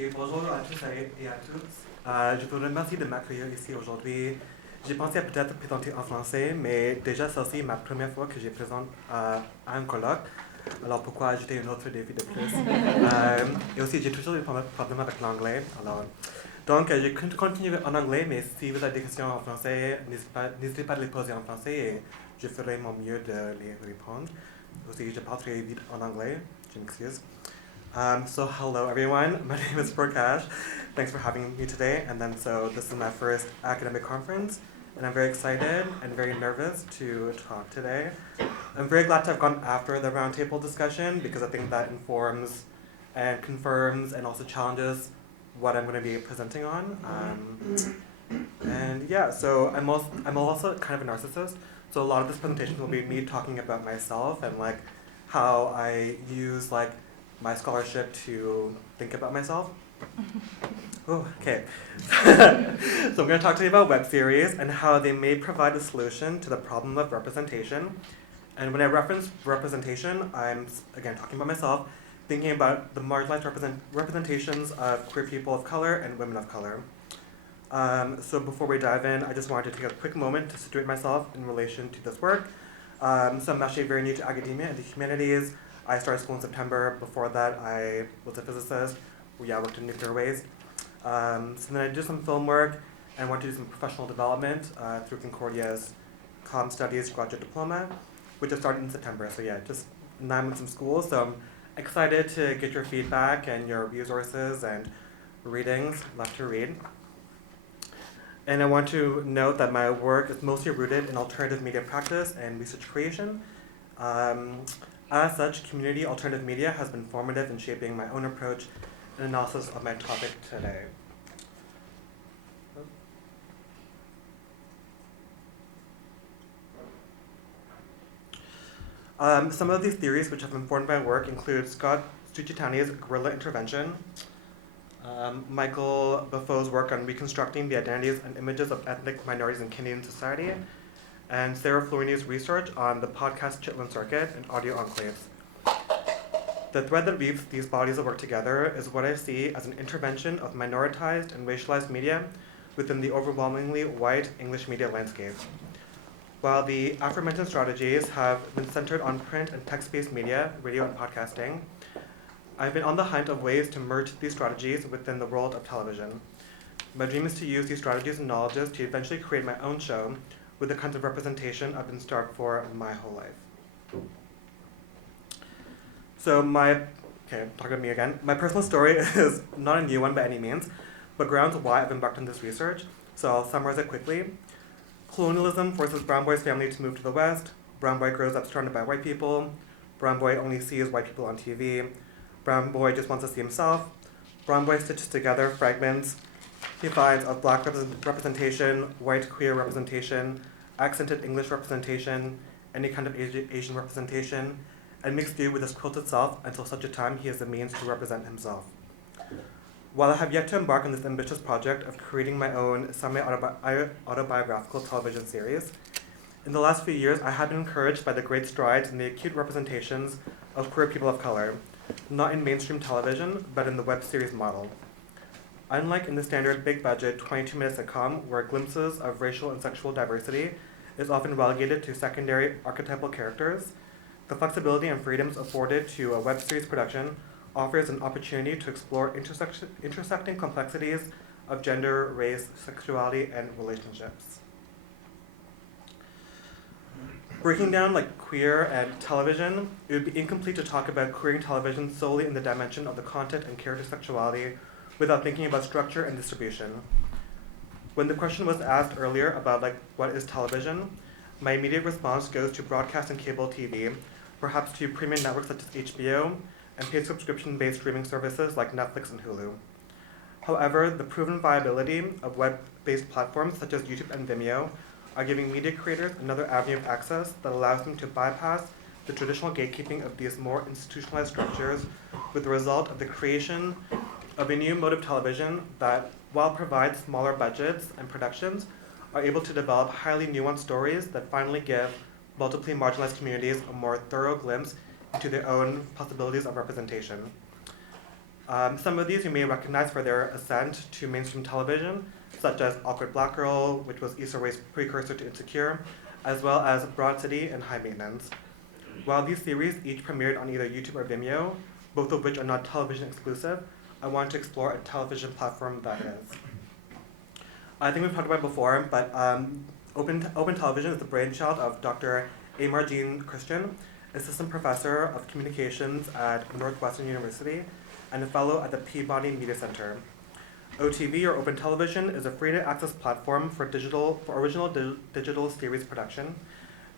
Et bonjour à tous et à toutes. Je vous remercie de m'accueillir ici aujourd'hui. J'ai pensé à peut-être présenter en français, mais déjà c'est ma première fois que je présente à un colloque. Alors pourquoi ajouter un autre défi de plus? Et aussi j'ai toujours des problèmes avec l'anglais. Donc je continue en anglais, mais si vous avez des questions en français, n'hésitez pas à les poser en français et je ferai mon mieux de les répondre. Aussi je parle très vite en anglais, je m'excuse. So hello everyone, my name is Prakash. Thanks for having me today. And then this is my first academic conference, and I'm very excited and very nervous to talk today. I'm very glad to have gone after the roundtable discussion because I think that informs and confirms and also challenges what I'm going to be presenting on. And yeah, so I'm also kind of a narcissist. So a lot of this presentation will be me talking about myself and like how I use like my scholarship to think about myself. Oh, okay. So I'm going to talk today about web series and how they may provide a solution to the problem of representation. And when I reference representation, I'm again talking about myself, thinking about the marginalized representations of queer people of color and women of color. So before we dive in, I just wanted to take a quick moment to situate myself in relation to this work. So I'm actually very new to academia and the humanities. I started school in September. Before that, I was a physicist. I worked in nuclear waste. So then I did some film work and went to do some professional development through Concordia's Comm Studies graduate diploma, which I started in September. So yeah, just 9 months in school. So I'm excited to get your feedback and your resources and readings left to read. And I want to note that my work is mostly rooted in alternative media practice and research creation. As such, community alternative media has been formative in shaping my own approach and analysis of my topic today. Some of these theories which have informed my work include Scott Stucitani's guerrilla intervention, Michael Buffo's work on reconstructing the identities and images of ethnic minorities in Canadian society, and Sarah Flourini's research on the podcast Chitlin circuit and audio enclaves. The thread that weaves these bodies of work together is what I see as an intervention of minoritized and racialized media within the overwhelmingly white English media landscape. While the aforementioned strategies have been centered on print and text-based media, radio and podcasting, I've been on the hunt of ways to merge these strategies within the world of television. My dream is to use these strategies and knowledges to eventually create my own show with the kinds of representation I've been starved for my whole life. So talking about me again. My personal story is not a new one by any means, but grounds why I've embarked on this research, so I'll summarize it quickly. Colonialism forces Brown Boy's family to move to the West. Brown Boy grows up surrounded by white people. Brown Boy only sees white people on TV. Brown Boy just wants to see himself. Brown Boy stitches together fragments he finds of black representation, white queer representation, accented English representation, any kind of Asian representation, and makes do with his quilted self until such a time he has the means to represent himself. While I have yet to embark on this ambitious project of creating my own semi-autobiographical television series, in the last few years I have been encouraged by the great strides in the acute representations of queer people of color, not in mainstream television, but in the web series model. Unlike in the standard big-budget 22-minute sitcom, where glimpses of racial and sexual diversity is often relegated to secondary archetypal characters, the flexibility and freedoms afforded to a web series production offers an opportunity to explore intersecting complexities of gender, race, sexuality, and relationships. Breaking down like queer and television, it would be incomplete to talk about queering television solely in the dimension of the content and character sexuality without thinking about structure and distribution. When the question was asked earlier about what is television, my immediate response goes to broadcast and cable TV, perhaps to premium networks such as HBO, and paid subscription-based streaming services like Netflix and Hulu. However, the proven viability of web-based platforms such as YouTube and Vimeo are giving media creators another avenue of access that allows them to bypass the traditional gatekeeping of these more institutionalized structures, with the result of the creation of a new mode of television that, while provides smaller budgets and productions, are able to develop highly nuanced stories that finally give multiply marginalized communities a more thorough glimpse into their own possibilities of representation. Some of these you may recognize for their ascent to mainstream television, such as Awkward Black Girl, which was Issa Rae's precursor to Insecure, as well as Broad City and High Maintenance. While these series each premiered on either YouTube or Vimeo, both of which are not television exclusive, I want to explore a television platform that is. I think we've talked about it before, but Open Television is the brainchild of Dr. Amar Jean Christian, assistant professor of communications at Northwestern University, and a fellow at the Peabody Media Center. OTV, or Open Television, is a free-to-access platform for original digital series production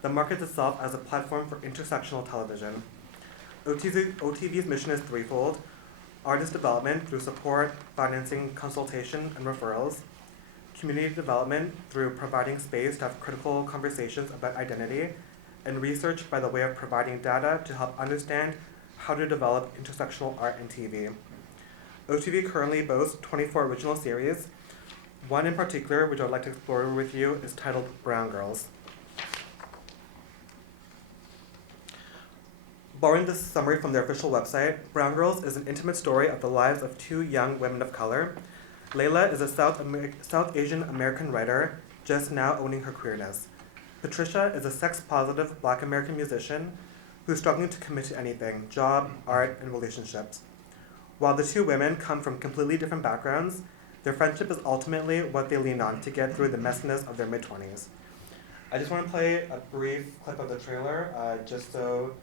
that markets itself as a platform for intersectional television. OTV's mission is threefold: artist development through support, financing, consultation, and referrals; community development through providing space to have critical conversations about identity; and research by the way of providing data to help understand how to develop intersectional art in TV. OTV currently boasts 24 original series. One in particular, which I'd like to explore with you, is titled Brown Girls. Borrowing this summary from their official website, Brown Girls is an intimate story of the lives of two young women of color. Layla is a South Asian American writer just now owning her queerness. Patricia is a sex-positive Black American musician who's struggling to commit to anything: job, art, and relationships. While the two women come from completely different backgrounds, their friendship is ultimately what they lean on to get through the messiness of their mid-20s. I just want to play a brief clip of the trailer, just to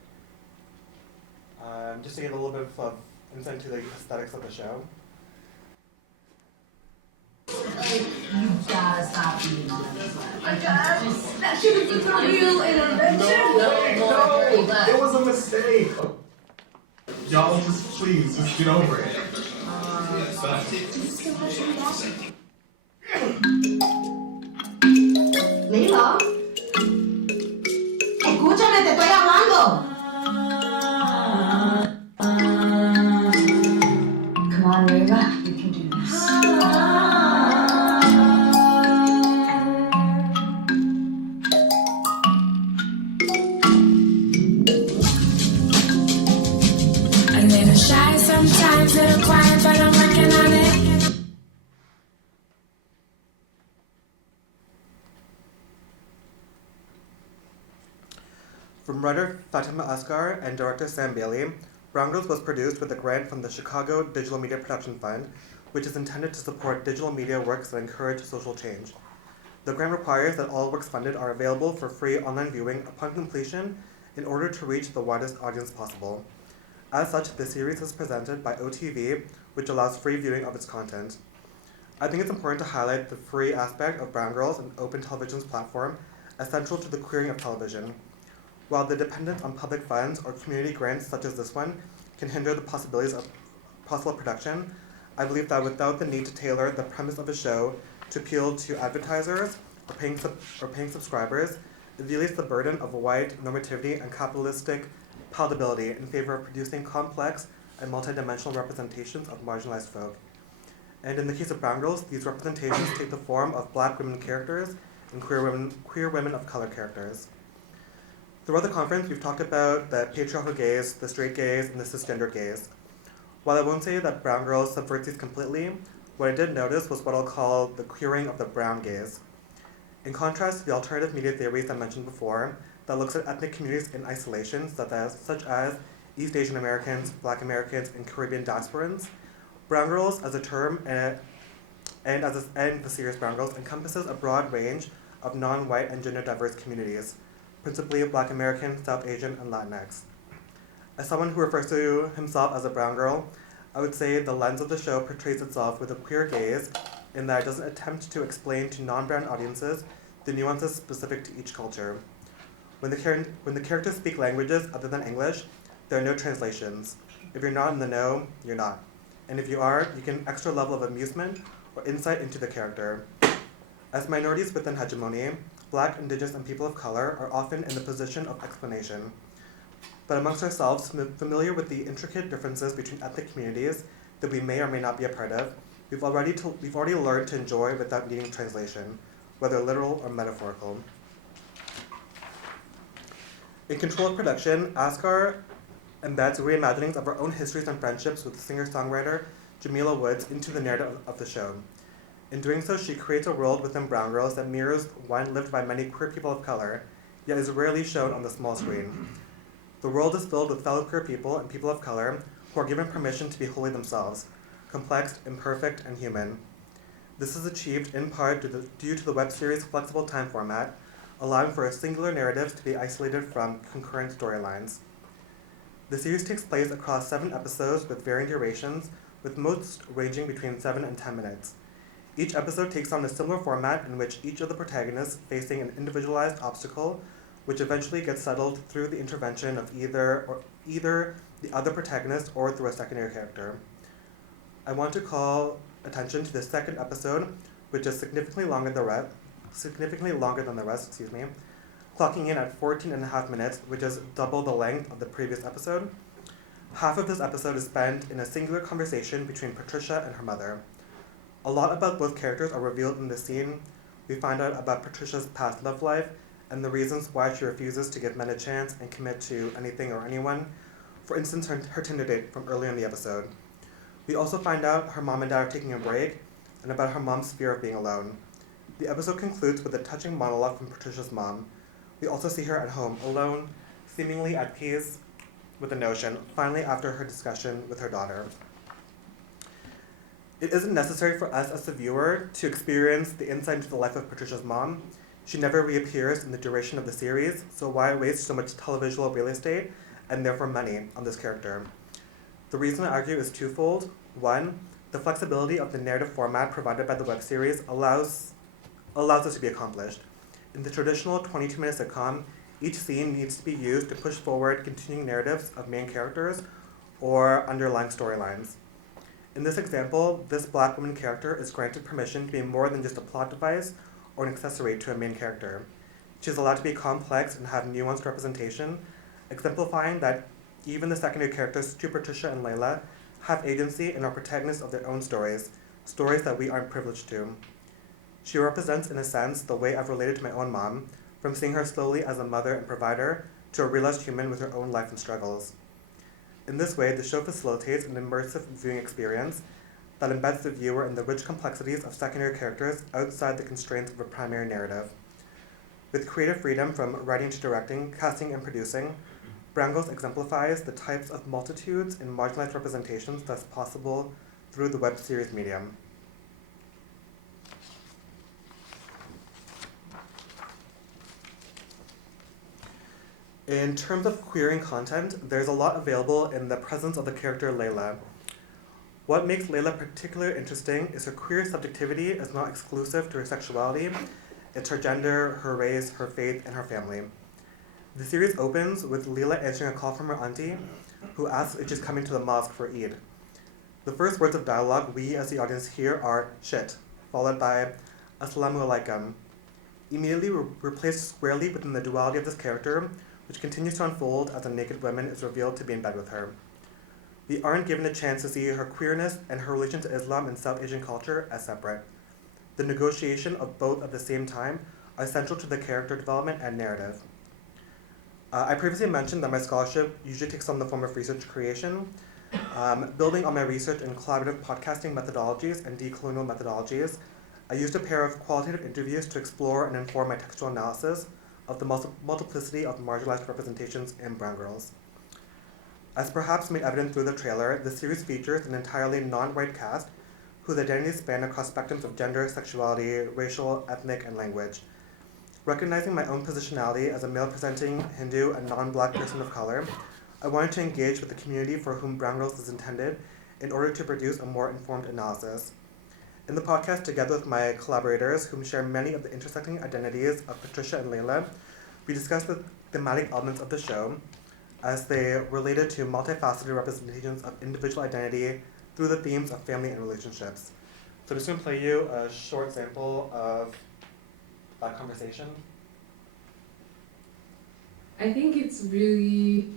get a little bit of insight into the aesthetics of the show. You gotta stop being that should have been a real intervention. No, it was a mistake. Y'all just please, just get over it. Leila, escúchame, te estoy hablando. Come on, Leila, you can do this. A little shy sometimes, a little quiet, but I'm working on it. From writer Fatima Asghar and director Sam Bailey, Brown Girls was produced with a grant from the Chicago Digital Media Production Fund, which is intended to support digital media works that encourage social change. The grant requires that all works funded are available for free online viewing upon completion in order to reach the widest audience possible. As such, the series is presented by OTV, which allows free viewing of its content. I think it's important to highlight the free aspect of Brown Girls and Open Television's platform as central to the queering of television. While the dependence on public funds or community grants such as this one can hinder the possibilities of possible production, I believe that without the need to tailor the premise of a show to appeal to advertisers or paying subscribers, it alleviates the burden of white normativity and capitalistic palatability in favor of producing complex and multidimensional representations of marginalized folk. And in the case of Brown Girls, these representations take the form of Black women characters and queer women of color characters. Throughout the conference, we've talked about the patriarchal gaze, the straight gaze, and the cisgender gaze. While I won't say that Brown Girls subverts these completely, what I did notice was what I'll call the queering of the brown gaze. In contrast to the alternative media theories I mentioned before, that looks at ethnic communities in isolation, such as East Asian Americans, Black Americans, and Caribbean diasporans, Brown Girls as a term and the series Brown Girls encompasses a broad range of non-white and gender-diverse communities, principally Black American, South Asian, and Latinx. As someone who refers to himself as a brown girl, I would say the lens of the show portrays itself with a queer gaze in that it doesn't attempt to explain to non-brown audiences the nuances specific to each culture. When the characters speak languages other than English, there are no translations. If you're not in the know, you're not. And if you are, you get an extra level of amusement or insight into the character. As minorities within hegemony, Black, Indigenous, and people of color are often in the position of explanation. But amongst ourselves, familiar with the intricate differences between ethnic communities that we may or may not be a part of, we've already learned to enjoy without needing translation, whether literal or metaphorical. In control of production, Asghar embeds reimaginings of our own histories and friendships with singer-songwriter Jamila Woods into the narrative of the show. In doing so, she creates a world within Brown Girls that mirrors one lived by many queer people of color, yet is rarely shown on the small screen. The world is filled with fellow queer people and people of color who are given permission to be wholly themselves, complex, imperfect, and human. This is achieved in part due to the web series' flexible time format, allowing for a singular narrative to be isolated from concurrent storylines. The series takes place across 7 episodes with varying durations, with most ranging between 7 and 10 minutes. Each episode takes on a similar format in which each of the protagonists facing an individualized obstacle, which eventually gets settled through the intervention of either the other protagonist or through a secondary character. I want to call attention to the second episode, which is significantly longer than the rest, clocking in at 14 and a half minutes, which is double the length of the previous episode. Half of this episode is spent in a singular conversation between Patricia and her mother. A lot about both characters are revealed in the scene. We find out about Patricia's past love life and the reasons why she refuses to give men a chance and commit to anything or anyone. For instance, her Tinder date from earlier in the episode. We also find out her mom and dad are taking a break and about her mom's fear of being alone. The episode concludes with a touching monologue from Patricia's mom. We also see her at home, alone, seemingly at peace with the notion, finally after her discussion with her daughter. It isn't necessary for us as the viewer to experience the insight into the life of Patricia's mom. She never reappears in the duration of the series, so why waste so much televisual real estate and therefore money on this character? The reason I argue is twofold. One, the flexibility of the narrative format provided by the web series allows this to be accomplished. In the traditional 22-minute sitcom, each scene needs to be used to push forward continuing narratives of main characters or underlying storylines. In this example, this Black woman character is granted permission to be more than just a plot device or an accessory to a main character. She is allowed to be complex and have nuanced representation, exemplifying that even the secondary characters to Patricia and Layla have agency and are protagonists of their own stories that we aren't privileged to. She represents, in a sense, the way I've related to my own mom, from seeing her slowly as a mother and provider to a realized human with her own life and struggles. In this way, the show facilitates an immersive viewing experience that embeds the viewer in the rich complexities of secondary characters outside the constraints of a primary narrative. With creative freedom from writing to directing, casting, and producing, Brown Girls exemplifies the types of multitudes and marginalized representations that's possible through the web series medium. In terms of queering content, there's a lot available in the presence of the character Layla. What makes Layla particularly interesting is her queer subjectivity is not exclusive to her sexuality. It's her gender, her race, her faith, and her family. The series opens with Leela answering a call from her auntie, who asks if she's coming to the mosque for Eid. The first words of dialogue we as the audience hear are shit, followed by assalamu alaikum. Immediately we're placed squarely within the duality of this character, which continues to unfold as a naked woman is revealed to be in bed with her. We aren't given a chance to see her queerness and her relation to Islam and South Asian culture as separate. The negotiation of both at the same time are central to the character development and narrative. I previously mentioned that my scholarship usually takes on the form of research creation. Building on my research in collaborative podcasting methodologies and decolonial methodologies, I used a pair of qualitative interviews to explore and inform my textual analysis of the multiplicity of marginalized representations in Brown Girls. As perhaps made evident through the trailer, the series features an entirely non-white cast whose identities span across spectrums of gender, sexuality, racial, ethnic, and language. Recognizing my own positionality as a male-presenting Hindu and non-Black person of color, I wanted to engage with the community for whom Brown Girls is intended in order to produce a more informed analysis. In the podcast, together with my collaborators, whom share many of the intersecting identities of Patricia and Layla, we discussed the thematic elements of the show as they related to multifaceted representations of individual identity through the themes of family and relationships. So I'm just going to play you a short sample of that conversation. I think it's really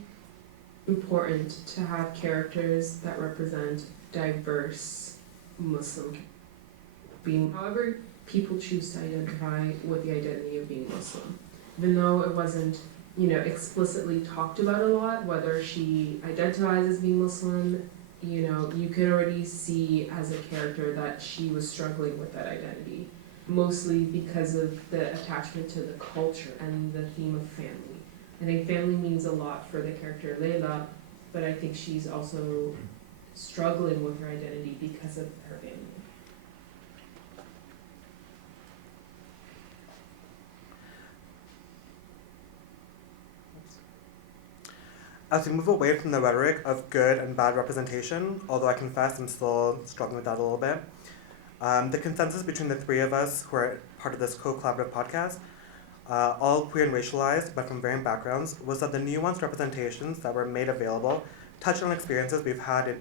important to have characters that represent diverse Muslim being. However, people choose to identify with the identity of being Muslim. Even though it wasn't explicitly talked about a lot, whether she identifies as being Muslim, you can already see as a character that she was struggling with that identity, mostly because of the attachment to the culture and the theme of family. I think family means a lot for the character Leila, but I think she's also struggling with her identity because of her family. As we move away from the rhetoric of good and bad representation, although I confess I'm still struggling with that a little bit, the consensus between the three of us who are part of this co-collaborative podcast, all queer and racialized, but from varying backgrounds, was that the nuanced representations that were made available touched on experiences we've had in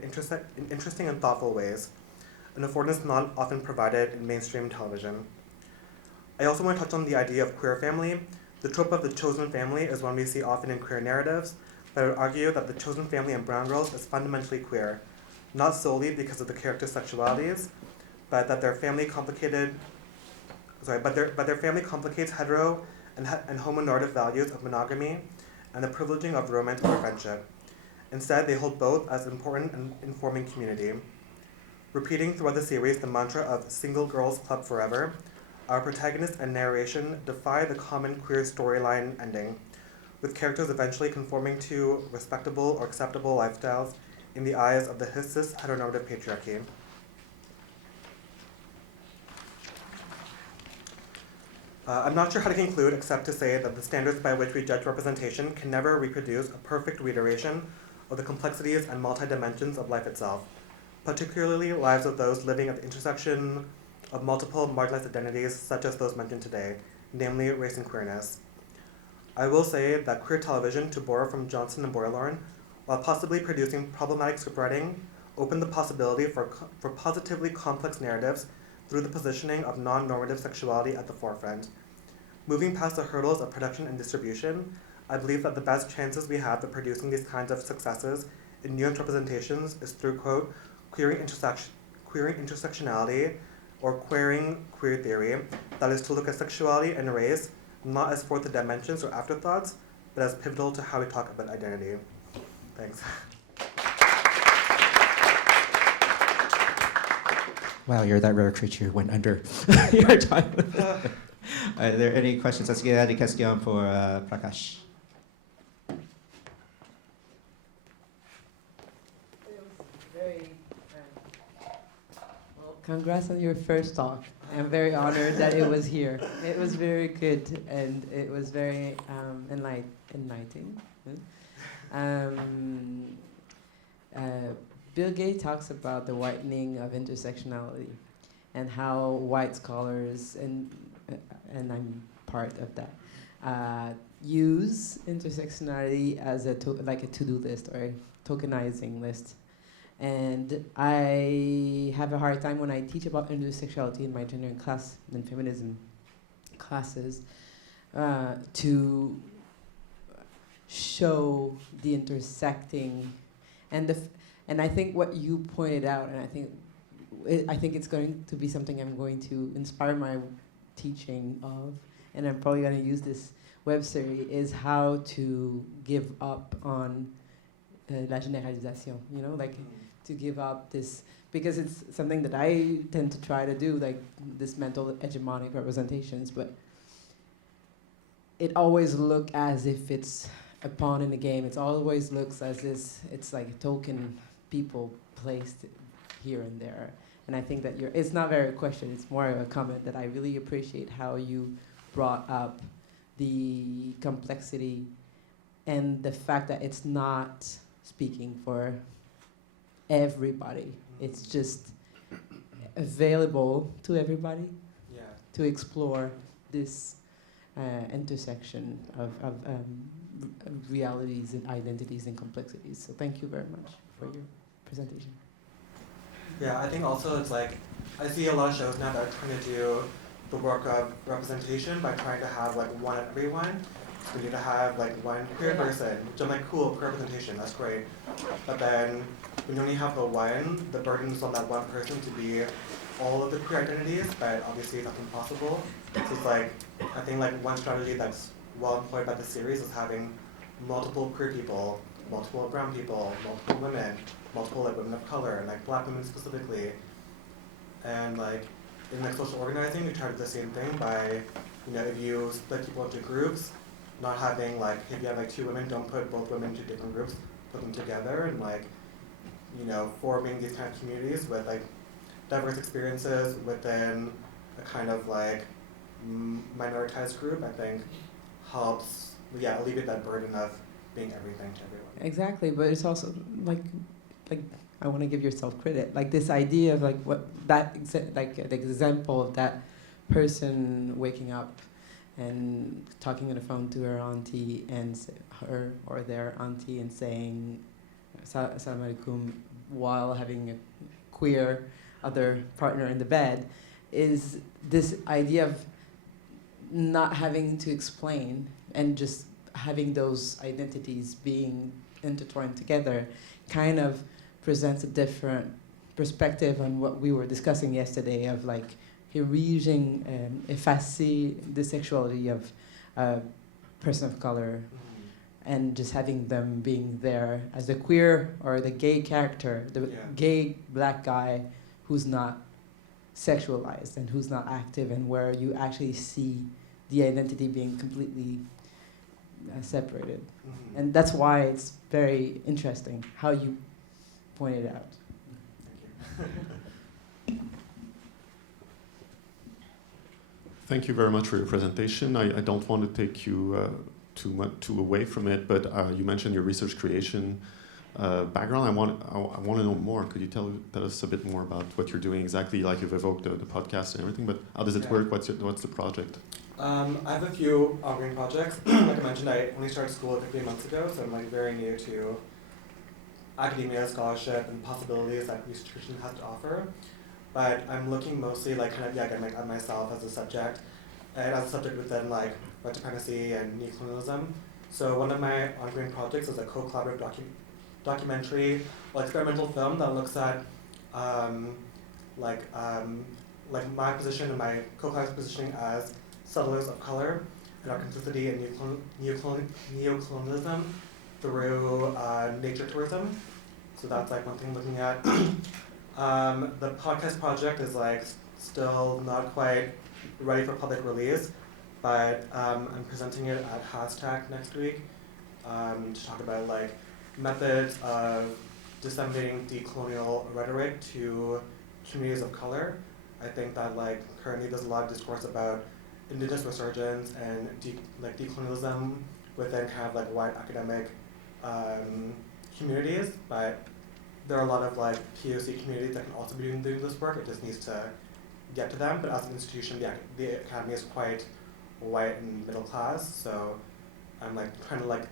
interesting and thoughtful ways, an affordance not often provided in mainstream television. I also want to touch on the idea of queer family. The trope of the chosen family is one we see often in queer narratives, but I would argue that the chosen family in Brown Girls is fundamentally queer, not solely because of the characters' sexualities, but that their family complicates hetero and homonormative values of monogamy and the privileging of romance or friendship. Instead, they hold both as important and informing community. Repeating throughout the series the mantra of single girls club forever, our protagonist and narration defy the common queer storyline ending, with characters eventually conforming to respectable or acceptable lifestyles in the eyes of the cis heteronormative patriarchy. I'm not sure how to conclude except to say that the standards by which we judge representation can never reproduce a perfect reiteration of the complexities and multi-dimensions of life itself, particularly lives of those living at the intersection of multiple marginalized identities such as those mentioned today, namely race and queerness. I will say that queer television, to borrow from Johnson and Boylorn, while possibly producing problematic scriptwriting, opened the possibility for positively complex narratives through the positioning of non-normative sexuality at the forefront. Moving past the hurdles of production and distribution, I believe that the best chances we have of producing these kinds of successes in nuanced representations is through, quote, queering intersectionality, or queering queer theory, that is to look at sexuality and race not as fourth dimensions or afterthoughts, but as pivotal to how we talk about identity. Thanks. Wow, you're that rare creature who went under your time. Are there any questions? Est-ce qu'il y a des questions pour Prakash? Well, congrats on your first talk. I'm very honored that it was here. It was very good and it was very enlightening. Bill Gates talks about the whitening of intersectionality and how white scholars, and I'm part of that, use intersectionality as like a to-do list or a tokenizing list. And I have a hard time when I teach about intersectionality in my gender and class and feminism classes to show the intersecting and I think what you pointed out, and I think it's going to be something I'm going to inspire my teaching of, and I'm probably going to use this web series, is how to give up on la généralisation, to give up this, because it's something that I tend to try to do, like this mental hegemonic representations, but it always looks as if it's a pawn in the game. It always looks as if it's like a token people placed here and there. And I think that it's not very a question, it's more of a comment that I really appreciate how you brought up the complexity and the fact that it's not speaking for everybody. It's just available to everybody to explore this intersection of realities and identities and complexities. So thank you very much for your presentation. Yeah, I think also it's like, I see a lot of shows now that are trying to do the work of representation by trying to have like one at everyone. So we need to have like one queer person, which I'm like, cool, queer representation, that's great. But then when you only have the one, the burden is on that one person to be all of the queer identities, but obviously that's impossible. So it's like, I think like one strategy that's well employed by the series is having multiple queer people, multiple brown people, multiple women, multiple like women of color, and like black women specifically. And like in like social organizing, we try to do the same thing by, you know, if you split people into groups, not having like, if you have like two women, don't put both women into different groups, put them together, and like, you know, forming these kind of communities with like diverse experiences within a kind of like minoritized group, I think helps, yeah, alleviate that burden of being everything to everyone. Exactly, but it's also like I want to give yourself credit. Like this idea of like what that like the example of that person waking up and talking on the phone to her auntie and her or their auntie and saying "Assalamu alaikum" while having a queer other partner in the bed is this idea of not having to explain and just having those identities being intertwined together kind of presents a different perspective on what we were discussing yesterday of like erasing, effacer the sexuality of a person of color and just having them being there as a queer or the gay character, the gay black guy who's not sexualized and who's not active, and where you actually see the identity being completely separated. And that's why it's very interesting how you pointed out. Thank you. Thank you very much for your presentation. I don't want to take you too away from it, but you mentioned your research creation background. I want to know more. Could you tell us a bit more about what you're doing exactly? Like you've evoked the podcast and everything, but how does it work? What's the project? I have a few ongoing projects. Like I mentioned, I only started school a few months ago, so I'm like very new to academia, scholarship, and possibilities that research creation has to offer. But I'm looking mostly like kind of again like at myself as a subject, and as a subject within like white supremacy and neocolonialism. So one of my ongoing projects is a co-collaborative documentary or experimental film that looks at like my position and my co-collaborator's positioning as settlers of color and our complicity in neocolonialism through nature tourism. So that's like one thing I'm looking at. The podcast project is like still not quite ready for public release, but I'm presenting it at Hashtag next week to talk about like methods of disseminating decolonial rhetoric to communities of color. I think that like currently there's a lot of discourse about indigenous resurgence and decolonialism within kind of like white academic communities, but there are a lot of like POC communities that can also be doing this work. It just needs to get to them. But as an institution, the academy is quite white and middle class, so I'm like trying to like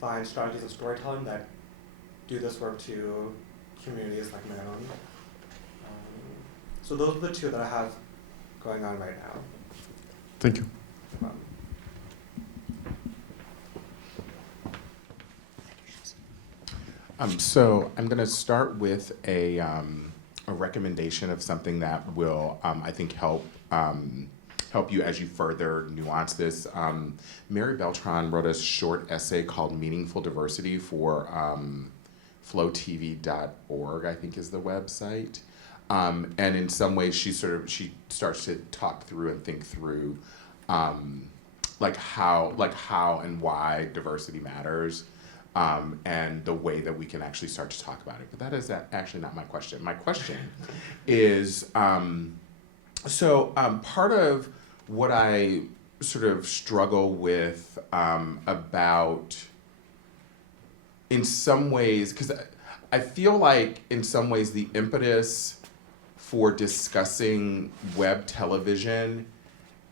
find strategies of storytelling that do this work to communities like my own. So those are the two that I have going on right now. Thank you. No problem. So I'm going to start with a recommendation of something that will, I think, help you as you further nuance this. Mary Beltran wrote a short essay called Meaningful Diversity for flowtv.org, I think is the website. And in some ways, she starts to talk through and think through like how and why diversity matters. And the way that we can actually start to talk about it. But that is actually not my question. My question is, part of what I sort of struggle with about, in some ways, because I feel like in some ways the impetus for discussing web television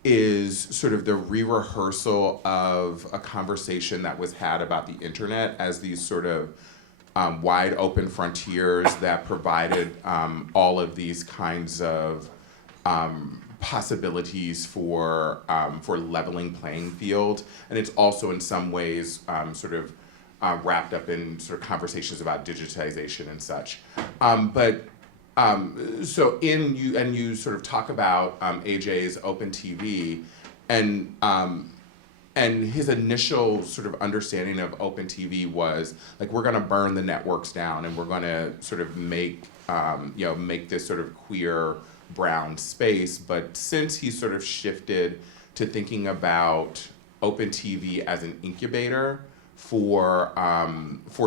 is sort of the re-rehearsal of a conversation that was had about the internet as these sort of wide open frontiers that provided all of these kinds of possibilities for leveling playing field. And it's also in some ways sort of wrapped up in sort of conversations about digitization and such. So you sort of talk about AJ's Open TV, and and his initial sort of understanding of open TV was like, we're going to burn the networks down and we're going to sort of make make this sort of queer brown space. But since he sort of shifted to thinking about open TV as an incubator for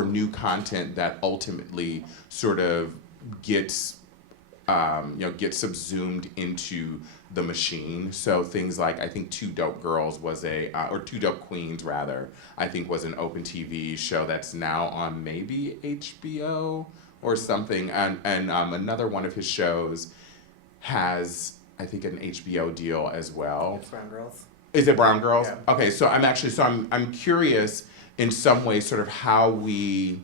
new content that ultimately sort of gets subsumed into the machine. So things like, I think Two Dope Girls was or Two Dope Queens rather, I think was an open TV show that's now on maybe HBO or something. And another one of his shows has, I think, an HBO deal as well. It's Brown Girls. Is it Brown Girls? Yeah. Okay, so I'm curious in some ways sort of how we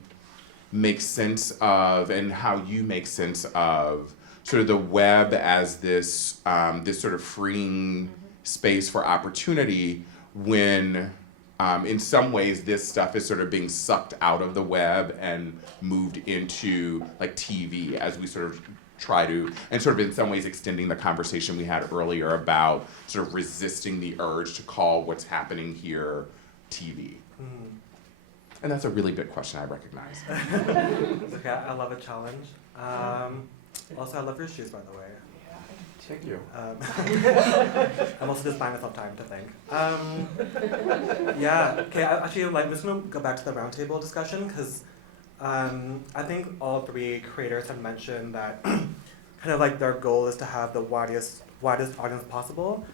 make sense of, and how you make sense of, sort of the web as this sort of freeing space for opportunity when in some ways this stuff is sort of being sucked out of the web and moved into like TV as we sort of try to, and sort of in some ways extending the conversation we had earlier about sort of resisting the urge to call what's happening here TV. And that's a really big question, I recognize. It's okay, I love a challenge. Also, I love your shoes, by the way. Thank you. I'm also just buying myself time to think. I'm just gonna go back to the roundtable discussion because I think all three creators have mentioned that kind of like their goal is to have the widest audience possible,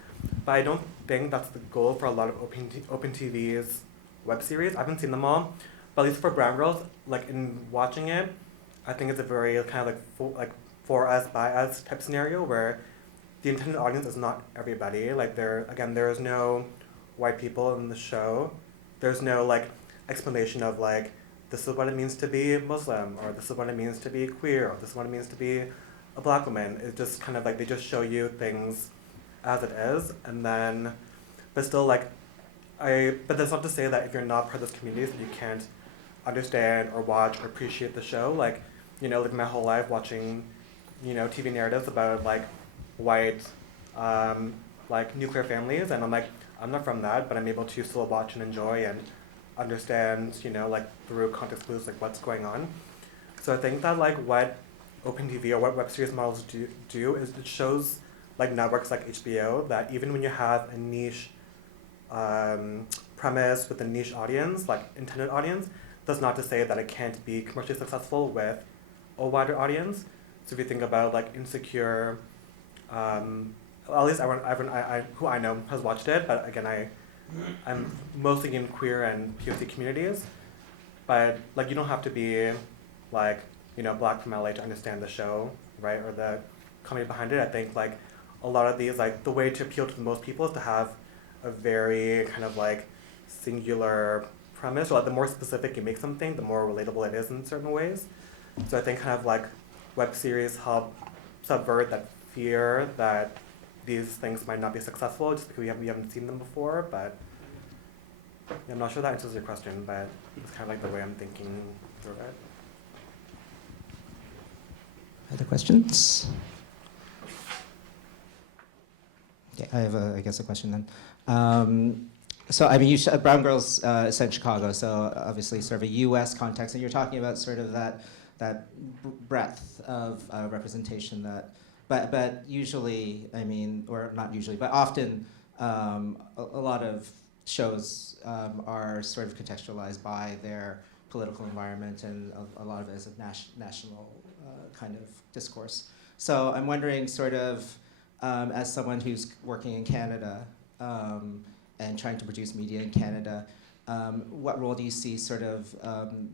but I don't think that's the goal for a lot of Open TV's web series. I haven't seen them all, but at least for Brown Girls, like in watching it, I think it's a very kind of like for us by us type scenario where the intended audience is not everybody. Like there is no white people in the show. There's no like explanation of like, this is what it means to be Muslim, or this is what it means to be queer, or this is what it means to be a Black woman. It's just kind of like they just show you things as it is, and then, but still like, but that's not to say that if you're not part of this community, that you can't understand or watch or appreciate the show. Like, living my whole life watching, TV narratives about like white, like nuclear families, and I'm like, I'm not from that, but I'm able to still watch and enjoy and understand, like through context clues, like what's going on. So I think that like what Open TV or what web series models do is it shows like networks like HBO that even when you have a niche premise with a niche audience, like intended audience, that's not to say that it can't be commercially successful with a wider audience. So if you think about like Insecure, at least everyone who I know has watched it, but again, I'm mostly in queer and POC communities, but like you don't have to be like, Black from LA to understand the show, right, or the comedy behind it. I think like a lot of these, like the way to appeal to the most people is to have a very kind of like singular premise, or like the more specific you make something, the more relatable it is in certain ways. So I think kind of like web series help subvert that fear that these things might not be successful just because we haven't seen them before. But I'm not sure that answers your question, but it's kind of like the way I'm thinking through it. Other questions? Okay, I have I guess a question then. So I mean, Brown Girls set in Chicago, so obviously sort of a U.S. context, and you're talking about sort of that breadth of representation that, but usually, I mean, or not usually, but often, a lot of shows are sort of contextualized by their political environment, and a lot of it is a national kind of discourse. So I'm wondering, sort of, as someone who's working in Canada and trying to produce media in Canada, what role do you see sort of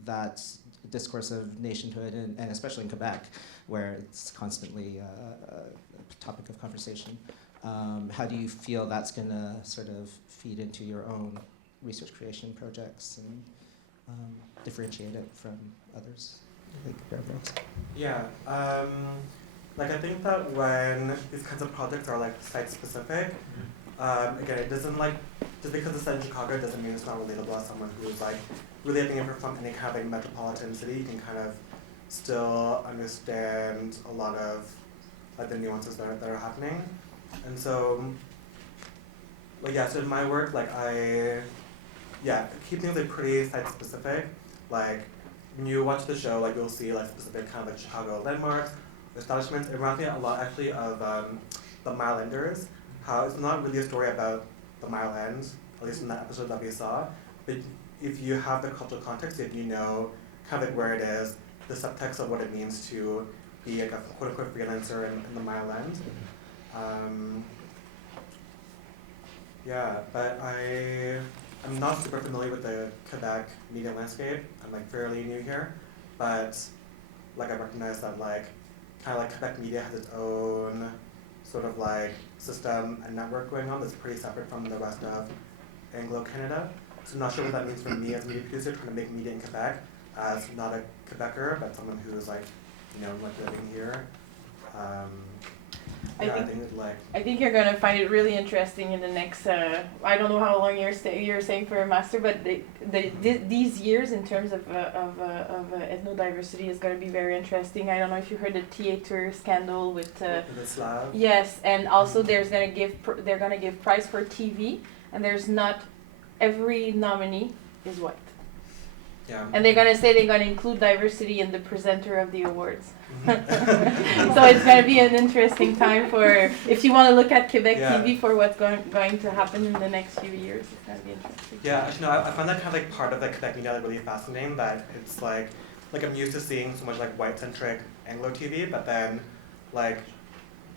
that discourse of nationhood, and especially in Quebec, where it's constantly a topic of conversation? How do you feel that's going to sort of feed into your own research creation projects and differentiate it from others? Like Brown Girls? Yeah, like I think that when these kinds of projects are like site specific, again, it doesn't like, just because it's set in Chicago, it doesn't mean it's not relatable as someone who's like really living from any kind of like metropolitan city. You can kind of still understand a lot of like the nuances that are happening. And so like yeah, so in my work, like keep things like pretty site specific. Like when you watch the show, like you'll see like specific kind of like Chicago landmarks, establishments. It reminds me a lot actually of the Mile Enders. How it's not really a story about the Mile End, at least in that episode that we saw. But if you have the cultural context, if you know kind of like where it is, the subtext of what it means to be like a quote unquote freelancer in the Mile End. Yeah, but I'm not super familiar with the Quebec media landscape. I'm like fairly new here, but like I recognize that like kind of like Quebec media has its own sort of like system and network going on that's pretty separate from the rest of Anglo-Canada. So I'm not sure what that means for me as a media producer trying to make media in Quebec as not a Quebecer, but someone who is like, you know, like living here. I think you're gonna find it really interesting in the next. I don't know how long you're staying for a master, but these years in terms of ethnodiversity is gonna be very interesting. I don't know if you heard the theater scandal with. The Slav. Yes, and also they're gonna give prize for TV, and there's not every nominee is white. Yeah. And they're gonna include diversity in the presenter of the awards. So it's gonna be an interesting time for if you want to look at Quebec TV for what's going to happen in the next few years. It's gonna be interesting. Yeah, actually, no, I find that kind of like part of the Quebec media like really fascinating. That it's like I'm used to seeing so much like white-centric Anglo TV, but then like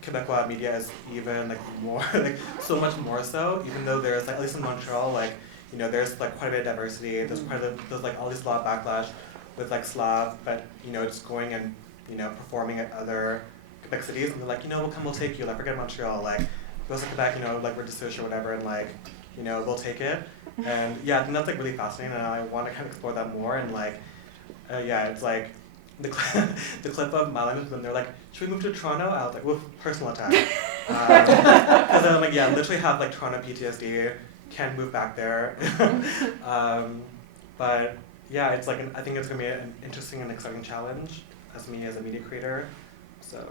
Quebecois media is even like more like so much more so. Even though there's like at least in Montreal like. You know, there's like quite a bit of diversity. There's there's like all this lot of backlash with like Slav, but you know, just going and you know performing at other Quebec cities, and they're like, you know, we'll take you. Like, forget Montreal. Like, go to Quebec. You know, like we're just or whatever, and like, you know, we'll take it. And yeah, I think that's like really fascinating, and I want to kind of explore that more. And like, yeah, it's like the clip of Malang when they're like, should we move to Toronto? I was like, woof, personal attack. Because I'm like, yeah, literally have like Toronto PTSD. Can move back there. But yeah, it's like I think it's gonna be an interesting and exciting challenge as me as a media creator. So